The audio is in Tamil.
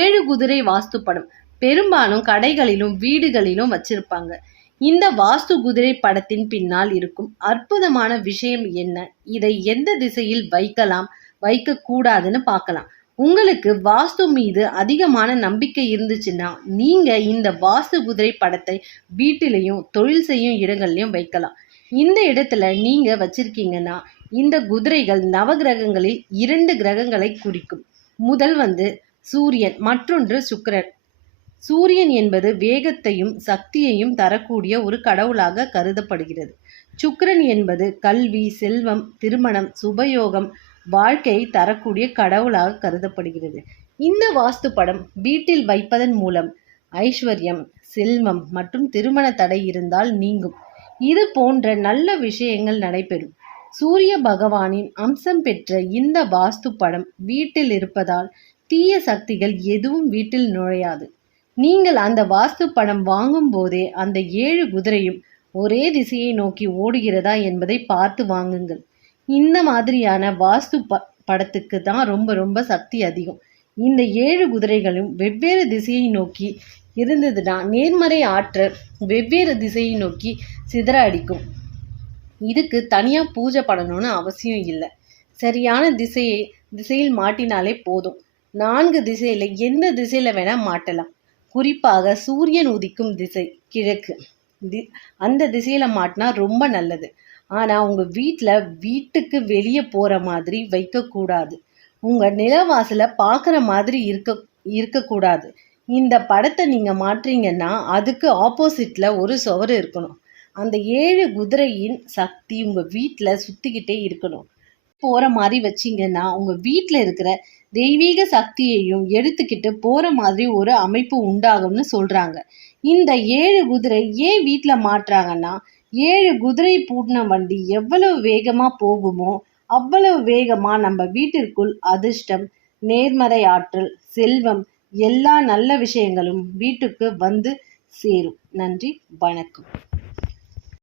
ஏழு குதிரை வாஸ்து படம் பெரும்பாலும் கடைகளிலும் வீடுகளிலும் வச்சிருப்பாங்க. இந்த வாஸ்து குதிரை படத்தின் பின்னால் இருக்கும் அற்புதமான விஷயம் என்ன? இதை எந்த திசையில் வைக்கலாம், வைக்க கூடாதுன்னு பார்க்கலாம். உங்களுக்கு வாஸ்து மீது அதிகமான நம்பிக்கை இருந்துச்சுன்னா நீங்க இந்த வாஸ்து குதிரை படத்தை வீட்டிலையும் தொழில் செய்யும் இடங்கள்லயும் வைக்கலாம். இந்த இடத்துல நீங்க வச்சிருக்கீங்கன்னா இந்த குதிரைகள் நவகிரகங்களில் 2 கிரகங்களை குறிக்கும். முதல் சூரியன், மற்றொன்று சுக்கிரன். சூரியன் என்பது வேகத்தையும் சக்தியையும் தரக்கூடிய ஒரு கடவுளாக கருதப்படுகிறது. சுக்கிரன் என்பது கல்வி, செல்வம், திருமணம், சுபயோகம், வாழ்க்கையை தரக்கூடிய கடவுளாக கருதப்படுகிறது. இந்த வாஸ்து படம் வீட்டில் வைப்பதன் மூலம் ஐஸ்வர்யம், செல்வம் மற்றும் திருமண தடை இருந்தால் நீங்கும். இது போன்ற நல்ல விஷயங்கள் நடைபெறும். சூரிய பகவானின் அம்சம் பெற்ற இந்த வாஸ்து படம் வீட்டில் இருப்பதால் தீய சக்திகள் எதுவும் வீட்டில் நுழையாது. நீங்கள் அந்த வாஸ்து படம் வாங்கும் போதே அந்த 7 குதிரையும் ஒரே திசையை நோக்கி ஓடுகிறதா என்பதை பார்த்து வாங்குங்கள். இந்த மாதிரியான வாஸ்து படத்துக்கு தான் ரொம்ப ரொம்ப சக்தி அதிகம். இந்த 7 குதிரைகளும் வெவ்வேறு திசையை நோக்கி இருந்ததுன்னா நேர்மறை ஆற்றல் வெவ்வேறு திசையை நோக்கி சிதற அடிக்கும். இதுக்கு தனியாக பூஜை பண்ணணும்னு அவசியம் இல்லை. சரியான திசையில் மாட்டினாலே போதும். 4 திசையில் எந்த திசையில் வேணால் மாட்டலாம். குறிப்பாக சூரியன் உதிக்கும் திசை கிழக்கு, அந்த திசையில் மாட்டினா ரொம்ப நல்லது. ஆனால் உங்கள் வீட்டுக்கு வெளியே போகிற மாதிரி வைக்கக்கூடாது. உங்கள் நிலவாசலை பார்க்குற மாதிரி இருக்கக்கூடாது. இந்த படத்தை நீங்கள் மாற்றீங்கன்னா அதுக்கு ஆப்போசிட்டில் ஒரு சுவர் இருக்கணும். அந்த 7 குதிரையின் சக்தி உங்கள் வீட்டில் சுற்றிக்கிட்டே இருக்கணும். போகிற மாதிரி வச்சிங்கன்னா உங்கள் வீட்டில் இருக்கிற தெய்வீக சக்தியையும் எடுத்துக்கிட்டு போகிற மாதிரி ஒரு அமைப்பு உண்டாகும்னு சொல்கிறாங்க. இந்த 7 குதிரை ஏன் வீட்டில் மாட்டுறாங்கன்னா 7 குதிரை பூட்டின வண்டி எவ்வளவு வேகமாக போகுமோ அவ்வளவு வேகமாக நம்ம வீட்டிற்குள் அதிர்ஷ்டம், நேர்மறை ஆற்றல், செல்வம், எல்லா நல்ல விஷயங்களும் வீட்டுக்கு வந்து சேரும். நன்றி, வணக்கம்.